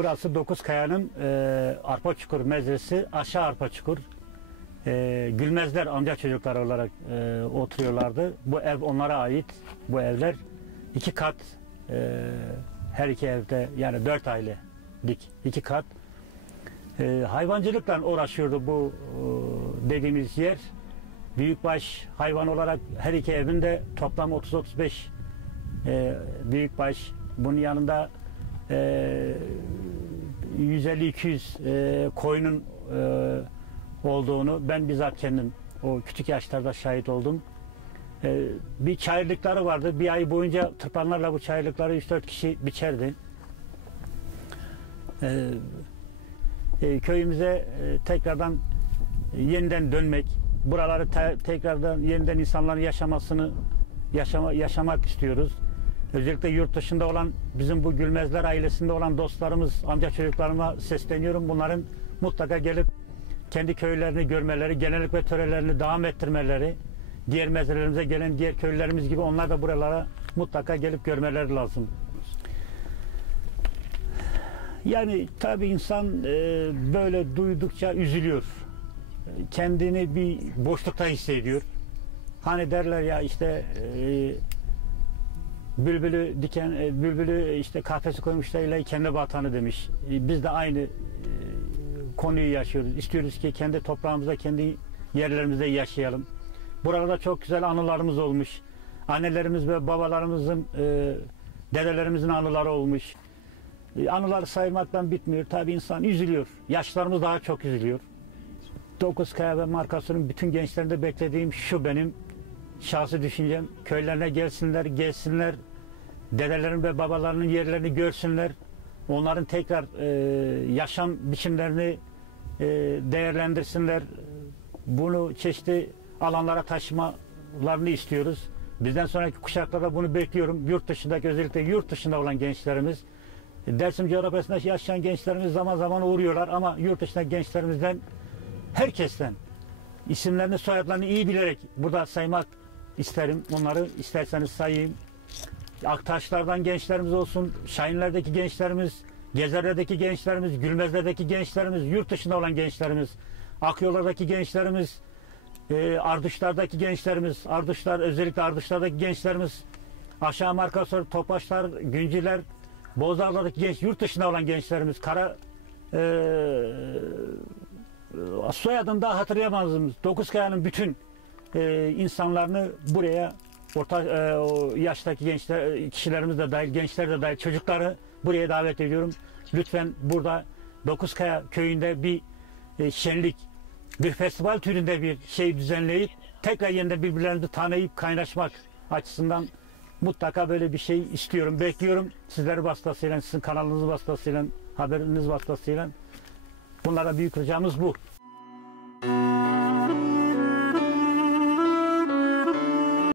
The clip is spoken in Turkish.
Burası Dokuzkaya'nın Arpaçukur mezresi, aşağı Arpaçukur. Gülmezler amca çocukları olarak oturuyorlardı. Bu ev onlara ait. Bu evler 2 kat, her iki evde yani 4 ailelik 2 kat. Hayvancılıkla uğraşıyordu bu dediğimiz yer. Büyükbaş hayvan olarak her iki evinde toplam 30-35 büyükbaş. Bunun yanında 150-200 koyunun olduğunu ben bizzat kendim o küçük yaşlarda şahit oldum. Bir çayırlıkları vardı. Bir ay boyunca tırpanlarla bu çayırlıkları 3-4 kişi biçerdi. Köyümüze tekrardan yeniden dönmek, buraları tekrardan yeniden insanların yaşamak istiyoruz. Özellikle yurt dışında olan bizim bu Gülmezler ailesinde olan dostlarımız, amca çocuklarıma sesleniyorum. Bunların mutlaka gelip kendi köylerini görmeleri, gelenek ve törelerini devam ettirmeleri, diğer mezrelerimize gelen diğer köylerimiz gibi onlar da buralara mutlaka gelip görmeleri lazım. Yani tabii insan böyle duydukça üzülüyor. Kendini bir boşlukta hissediyor. Hani derler ya işte bülbülü işte kafesi koymuşlarıyla kendi vatanı demiş. Biz de aynı konuyu yaşıyoruz. İstiyoruz ki kendi toprağımızda, kendi yerlerimizde yaşayalım. Buralarda çok güzel anılarımız olmuş. Annelerimiz ve babalarımızın, dedelerimizin anıları olmuş. Anılar saymaktan bitmiyor. Tabii insan üzülüyor. Yaşlarımız daha çok üzülüyor. Dokuzkaya ve markasının bütün gençlerinde beklediğim şu benim şahsi düşüncem. Köylerine gelsinler, gezsinler. Dedelerin ve babalarının yerlerini görsünler. Onların tekrar yaşam biçimlerini değerlendirsinler. Bunu çeşitli alanlara taşımalarını istiyoruz. Bizden sonraki kuşaklarda bunu bekliyorum. Yurt dışındaki, özellikle yurt dışında olan gençlerimiz, Dersim coğrafyasında yaşayan gençlerimiz zaman zaman uğruyorlar ama yurt dışındaki gençlerimizden, herkesten isimlerini, soyadlarını iyi bilerek burada saymak isterim. Onları isterseniz sayayım. Aktaşlardan gençlerimiz olsun, Şahinler'deki gençlerimiz, Gezerler'deki gençlerimiz, Gülmezler'deki gençlerimiz, yurt dışında olan gençlerimiz, Akyollar'daki gençlerimiz, Ardışlar'daki gençlerimiz, özellikle Ardışlar'daki gençlerimiz, aşağı Markasör, Topaşlar, Günciler, Bozdağlar'daki yurt dışında olan gençlerimiz, soyadını daha hatırlayamazsınız. Dokuzkaya'nın bütün insanlarını buraya, o yaştaki gençler, kişilerimiz de dahil, gençler de dahil, çocukları buraya davet ediyorum. Lütfen burada Dokuzkaya köyünde bir şenlik, bir festival türünde bir şey düzenleyip tekrar yeniden birbirlerini tanıyıp kaynaşmak açısından mutlaka böyle bir şey istiyorum, bekliyorum. Sizler vasıtasıyla, sizin kanalınız vasıtasıyla, haberiniz vasıtasıyla bunlara büyük ricamız bu.